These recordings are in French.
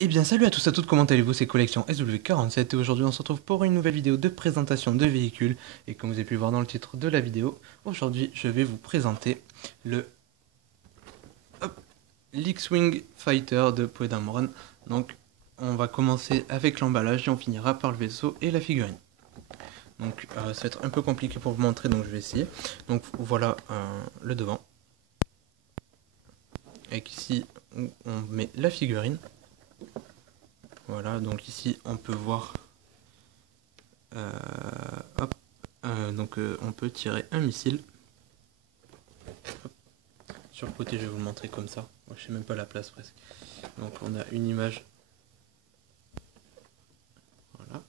Eh bien salut à tous et à toutes, comment allez-vous? C'est Collection SW47 et aujourd'hui on se retrouve pour une nouvelle vidéo de présentation de véhicules. Et comme vous avez pu le voir dans le titre de la vidéo, aujourd'hui je vais vous présenter le l'X-Wing Fighter de Poedameron. Donc on va commencer avec l'emballage et on finira par le vaisseau et la figurine. Donc ça va être un peu compliqué pour vous montrer, donc je vais essayer. Donc voilà le devant. Avec ici où on met la figurine. Voilà, donc ici on peut voir hop, on peut tirer un missile. Hop. Sur le côté, je vais vous le montrer comme ça. Moi, je sais même pas la place presque. Donc on a une image. Voilà.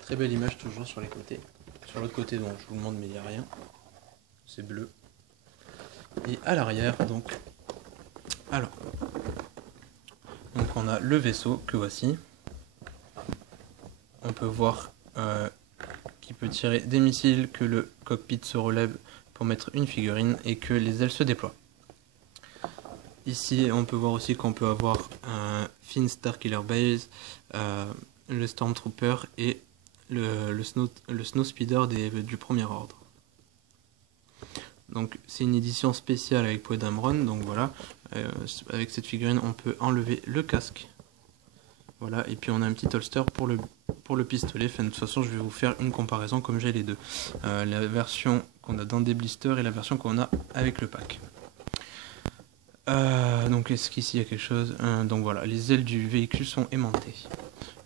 Très belle image toujours sur les côtés. Sur l'autre côté, donc je vous le montre, mais il n'y a rien. C'est bleu. Et à l'arrière, donc on a le vaisseau que voici. On peut voir qu'il peut tirer des missiles, que le cockpit se relève pour mettre une figurine et que les ailes se déploient. Ici, on peut voir aussi qu'on peut avoir un Finn Starkiller Base, le Stormtrooper et le Snowspeeder du premier ordre. Donc c'est une édition spéciale avec Poedameron, donc voilà, avec cette figurine on peut enlever le casque. Voilà, et puis on a un petit holster pour le pistolet. Enfin, de toute façon, je vais vous faire une comparaison comme j'ai les deux. La version qu'on a dans des blisters et la version qu'on a avec le pack. Donc est-ce qu'ici il y a quelque chose? Donc voilà, les ailes du véhicule sont aimantées.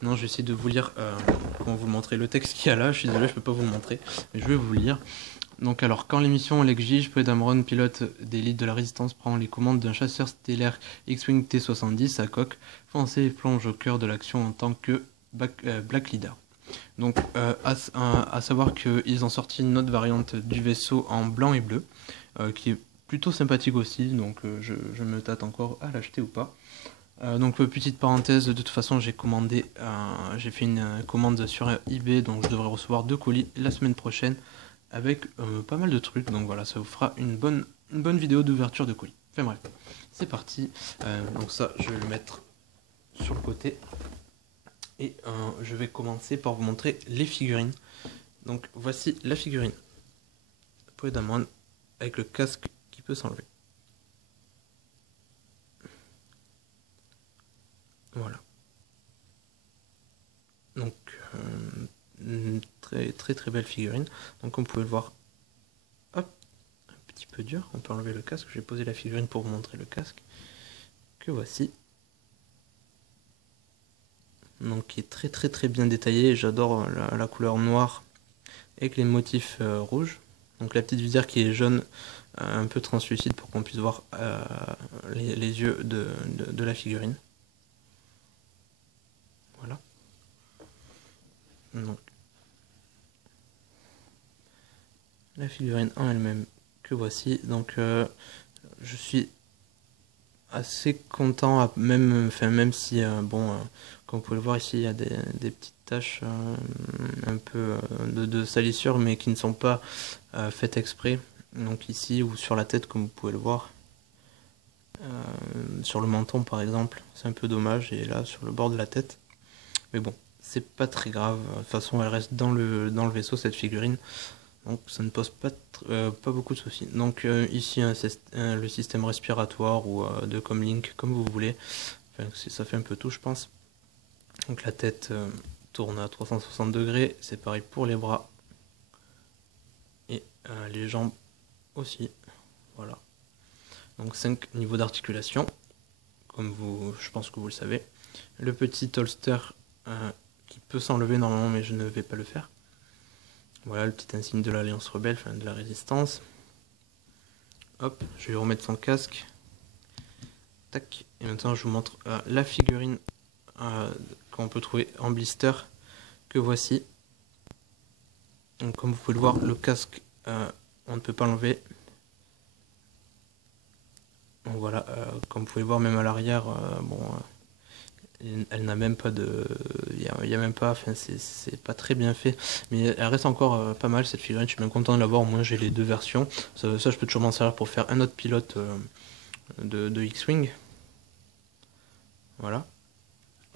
Non, je vais essayer de vous lire comment vous le montrer le texte qu'il y a là. Je suis désolé, je peux pas vous le montrer, mais je vais vous lire. Donc alors, quand l'émission l'exige, Poedameron, pilote d'élite de la Résistance, prend les commandes d'un chasseur stellaire X-Wing T-70 à coque foncé et plonge au cœur de l'action en tant que Black Leader. Donc à savoir qu'ils ont sorti une autre variante du vaisseau en blanc et bleu, qui est plutôt sympathique aussi, donc je me tâte encore à l'acheter ou pas. Donc petite parenthèse, de toute façon j'ai fait une commande sur eBay, donc je devrais recevoir 2 colis la semaine prochaine avec pas mal de trucs, donc voilà, ça vous fera une bonne vidéo d'ouverture de colis. Enfin bref, c'est parti. Donc ça je vais le mettre sur le côté et je vais commencer par vous montrer les figurines. Donc voici la figurine Poedameron avec le casque qui peut s'enlever. Voilà. Donc une très belle figurine. Donc comme vous pouvez le voir, hop, un petit peu dur. On peut enlever le casque. Je vais poser la figurine pour vous montrer le casque. Que voici. Donc qui est très bien détaillé. J'adore la couleur noire avec les motifs rouges. Donc la petite visière qui est jaune, un peu translucide pour qu'on puisse voir les yeux de la figurine. Voilà. Donc la figurine en elle-même que voici. Donc je suis assez content, même si comme vous pouvez le voir ici, il y a des petites taches un peu de salissure, mais qui ne sont pas faites exprès. Donc ici ou sur la tête, comme vous pouvez le voir, sur le menton par exemple, c'est un peu dommage, et là sur le bord de la tête. Mais bon, c'est pas très grave. De toute façon, elle reste dans le vaisseau, cette figurine. Donc ça ne pose pas beaucoup de soucis. Donc ici le système respiratoire ou de Comlink, comme vous voulez. Enfin, ça fait un peu tout, je pense. Donc la tête tourne à 360 degrés, c'est pareil pour les bras et les jambes aussi. Voilà. Donc 5 niveaux d'articulation, comme je pense que vous le savez. Le petit holster qui peut s'enlever normalement, mais je ne vais pas le faire. Voilà le petit insigne de l'Alliance Rebelle, enfin de la Résistance. Hop, je vais lui remettre son casque. Tac. Et maintenant je vous montre la figurine qu'on peut trouver en blister, que voici. Donc comme vous pouvez le voir, le casque, on ne peut pas l'enlever. Donc voilà, comme vous pouvez le voir, même à l'arrière, elle n'a même pas de... Il y a même pas, enfin c'est pas très bien fait, mais elle reste encore pas mal cette figurine. Je suis bien content de l'avoir. Au moins j'ai les deux versions, ça je peux toujours m'en servir pour faire un autre pilote de X-Wing. Voilà.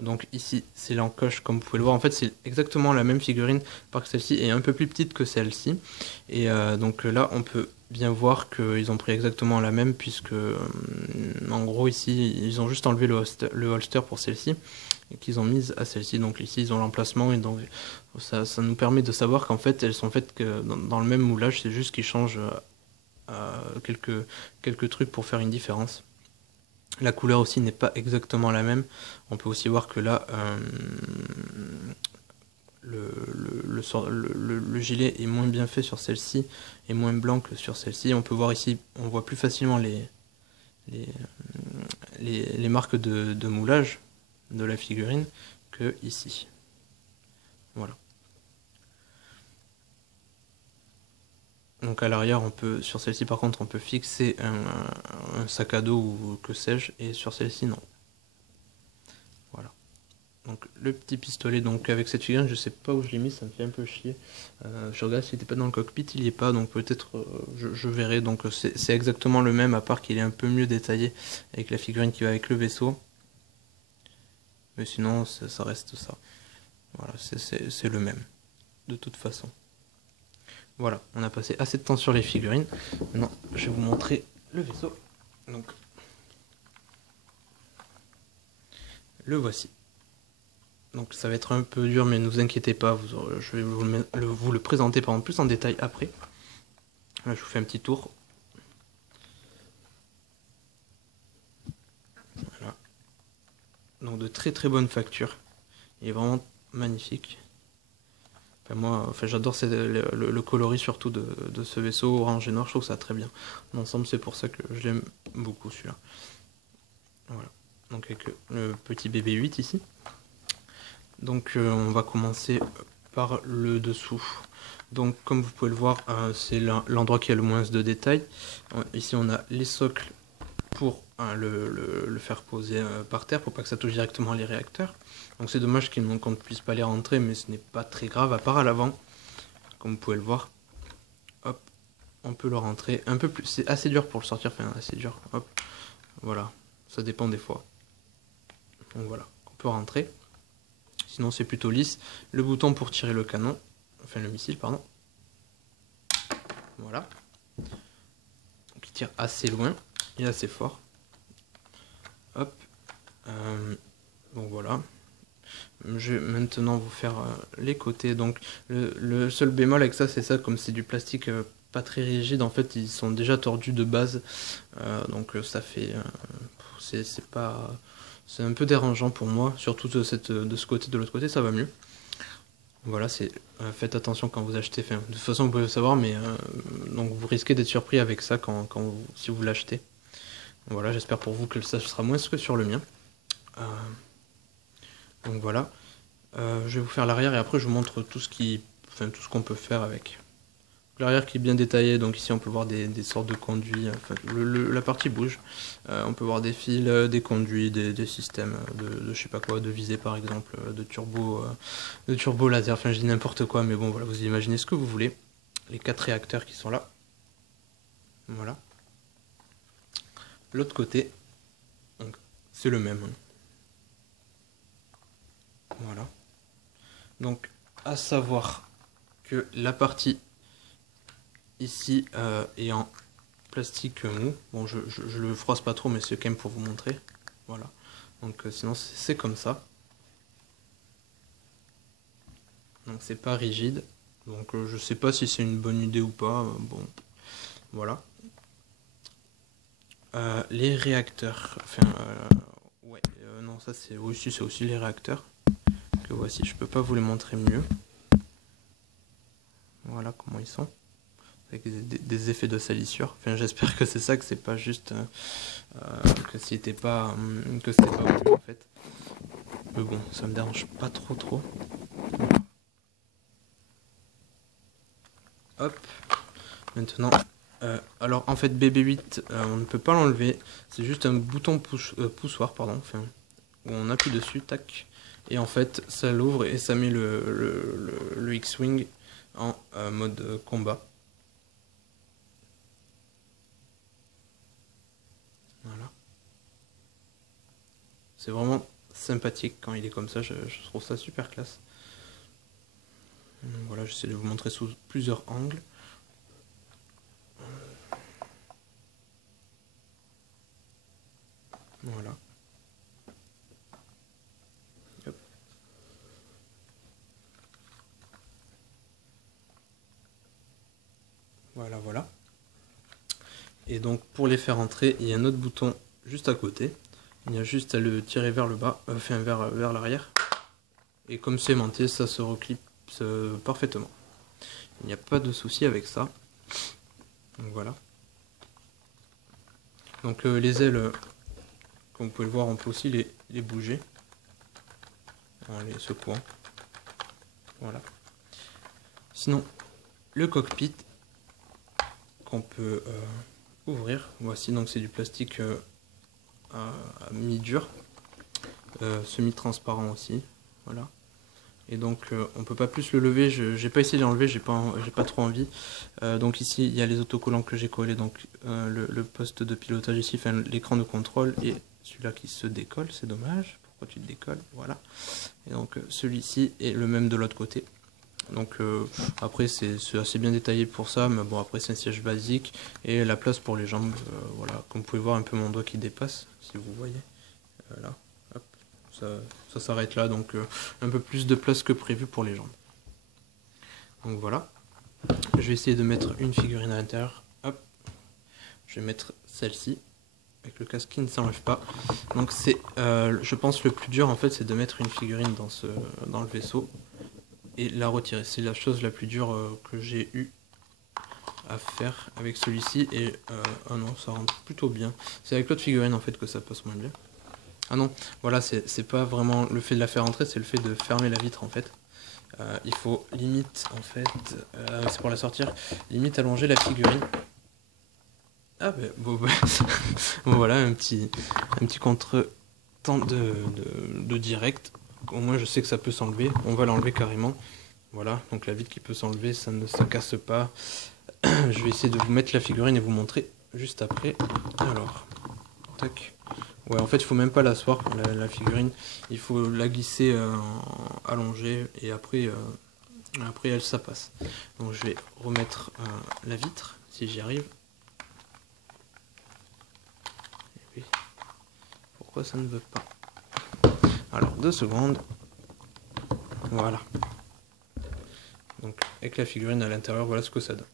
Donc ici, c'est l'encoche, comme vous pouvez le voir. En fait, c'est exactement la même figurine, par que celle-ci est un peu plus petite que celle-ci. Et donc là, on peut bien voir qu'ils ont pris exactement la même, puisque en gros, ici, ils ont juste enlevé le holster pour celle-ci, et qu'ils ont mise à celle-ci. Donc ici, ils ont l'emplacement, et donc ça nous permet de savoir qu'en fait, elles sont faites que dans le même moulage, c'est juste qu'ils changent quelques trucs pour faire une différence. La couleur aussi n'est pas exactement la même. On peut aussi voir que là, le gilet est moins bien fait sur celle-ci et moins blanc que sur celle-ci. On peut voir ici, on voit plus facilement les marques de moulage de la figurine que ici. Voilà. Donc à l'arrière, on peut, sur celle-ci par contre, on peut fixer un sac à dos ou que sais-je, et sur celle-ci non. Voilà. Donc le petit pistolet, donc avec cette figurine, je sais pas où je l'ai mis, ça me fait un peu chier. Je regarde s'il n'était pas dans le cockpit, il n'y est pas, donc peut-être je verrai. Donc c'est exactement le même, à part qu'il est un peu mieux détaillé avec la figurine qui va avec le vaisseau. Mais sinon, ça reste ça. Voilà, c'est le même, de toute façon. Voilà, on a passé assez de temps sur les figurines. Maintenant, je vais vous montrer le vaisseau. Donc, le voici. Donc ça va être un peu dur, mais ne vous inquiétez pas, je vais vous le présenter plus en détail après. Là, je vous fais un petit tour. Voilà. Donc de très très bonne facture. Il est vraiment magnifique. Enfin, j'adore le coloris surtout de ce vaisseau orange et noir, je trouve ça très bien. L'ensemble, c'est pour ça que je l'aime beaucoup celui-là. Voilà. Donc avec le petit BB-8 ici. Donc on va commencer par le dessous. Donc comme vous pouvez le voir, c'est l'endroit qui a le moins de détails. Ici on a les socles pour le faire poser par terre pour pas que ça touche directement les réacteurs. Donc c'est dommage qu'on ne puisse pas les rentrer, mais ce n'est pas très grave, à part à l'avant. Comme vous pouvez le voir, hop, on peut le rentrer un peu plus. C'est assez dur pour le sortir, enfin assez dur. Hop, voilà, ça dépend des fois. Donc voilà, on peut rentrer. Sinon c'est plutôt lisse. Le bouton pour tirer le canon, enfin le missile, pardon. Voilà. Donc il tire assez loin, il est assez fort. Hop. Donc voilà. Je vais maintenant vous faire les côtés. Donc le seul bémol avec ça, c'est ça, comme c'est du plastique pas très rigide, en fait ils sont déjà tordus de base. Donc ça fait... c'est pas... C'est un peu dérangeant pour moi, surtout de ce côté. De l'autre côté ça va mieux. Voilà, faites attention quand vous achetez. Enfin, de toute façon vous pouvez le savoir, mais donc vous risquez d'être surpris avec ça si vous l'achetez. Voilà, j'espère pour vous que ça sera moins que sur le mien. Donc voilà. Je vais vous faire l'arrière et après je vous montre tout ce qu'on peut faire avec. L'arrière qui est bien détaillé, donc ici on peut voir des sortes de conduits, enfin, la partie bouge. On peut voir des fils, des conduits, des systèmes de je sais pas quoi, de visée par exemple, de turbo laser, enfin je dis n'importe quoi, mais bon voilà, vous imaginez ce que vous voulez. Les 4 réacteurs qui sont là. Voilà. L'autre côté, c'est le même. Voilà. Donc à savoir que la partie ici est en plastique mou. Bon, je le froisse pas trop, mais c'est quand même pour vous montrer. Voilà. Donc sinon c'est comme ça. Donc c'est pas rigide. Donc je sais pas si c'est une bonne idée ou pas. Bon, voilà. Les réacteurs. Enfin, ouais. Non, ça c'est aussi, c'est aussi les réacteurs que voici. Je peux pas vous les montrer mieux. Voilà comment ils sont. Avec des effets de salissure. Enfin, j'espère que c'est ça, que c'est pas juste que c'était pas voulu, en fait. Mais bon, ça me dérange pas trop. Hop. Maintenant, alors en fait BB-8, on ne peut pas l'enlever. C'est juste un bouton poussoir, pardon. Enfin, où on appuie dessus, tac. Et en fait, ça l'ouvre et ça met le X-Wing en mode combat. Voilà. C'est vraiment sympathique quand il est comme ça, je trouve ça super classe. Donc voilà, j'essaie de vous montrer sous plusieurs angles. Voilà. Hop. Voilà, voilà. Et donc pour les faire entrer, il y a un autre bouton juste à côté. Il y a juste à le tirer vers le bas, enfin vers l'arrière. Et comme c'est aimanté, ça se reclipse parfaitement. Il n'y a pas de souci avec ça. Donc voilà. Donc les ailes, comme vous pouvez le voir, on peut aussi les bouger en les secouant. Voilà. Sinon, le cockpit qu'on peut ouvrir. Voici, donc c'est du plastique à mi-dur, semi-transparent aussi. Voilà. Et donc on peut pas plus le lever, j'ai pas essayé de l'enlever, j'ai pas trop envie. Donc ici il y a les autocollants que j'ai collés, donc le poste de pilotage ici, enfin l'écran de contrôle et celui-là qui se décolle, c'est dommage. Pourquoi tu te décolles? Voilà. Et donc celui-ci est le même de l'autre côté. Donc après c'est assez bien détaillé pour ça, mais bon après c'est un siège basique et la place pour les jambes, voilà, comme vous pouvez voir un peu mon doigt qui dépasse, si vous voyez, là. Ça s'arrête là, donc un peu plus de place que prévu pour les jambes. Donc voilà. Je vais essayer de mettre une figurine à l'intérieur. Hop. Je vais mettre celle-ci, avec le casque qui ne s'enlève pas. Donc c'est, je pense, le plus dur en fait, c'est de mettre une figurine dans le vaisseau et la retirer. C'est la chose la plus dure que j'ai eu à faire avec celui-ci. Et ah non, ça rentre plutôt bien. C'est avec l'autre figurine en fait que ça passe moins bien. Ah non, voilà, c'est pas vraiment le fait de la faire entrer, c'est le fait de fermer la vitre en fait. Il faut limite, en fait, c'est pour la sortir, limite allonger la figurine. Ah ben, bon, bon, voilà, un petit contre-temps de direct. Au moins je sais que ça peut s'enlever, on va l'enlever carrément. Voilà, donc la vitre qui peut s'enlever, ça ne se casse pas. Je vais essayer de vous mettre la figurine et vous montrer juste après. Alors, tac. Ouais, en fait, il faut même pas l'asseoir, la figurine. Il faut la glisser allongée et après, elle, ça passe. Donc, je vais remettre la vitre, si j'y arrive. Et puis, pourquoi ça ne veut pas? Alors, 2 secondes. Voilà. Donc, avec la figurine à l'intérieur, voilà ce que ça donne.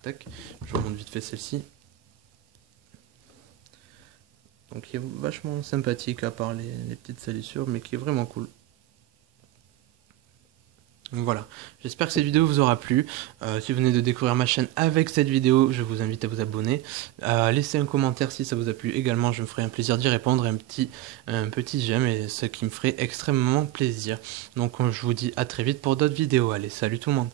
Tac. Je remonte vite fait celle-ci. Donc qui est vachement sympathique à part les petites salissures, mais qui est vraiment cool. Donc voilà, j'espère que cette vidéo vous aura plu. Si vous venez de découvrir ma chaîne avec cette vidéo, je vous invite à vous abonner. Laissez un commentaire si ça vous a plu également, je me ferai un plaisir d'y répondre, un petit j'aime, et ce qui me ferait extrêmement plaisir. Donc je vous dis à très vite pour d'autres vidéos. Allez, salut tout le monde!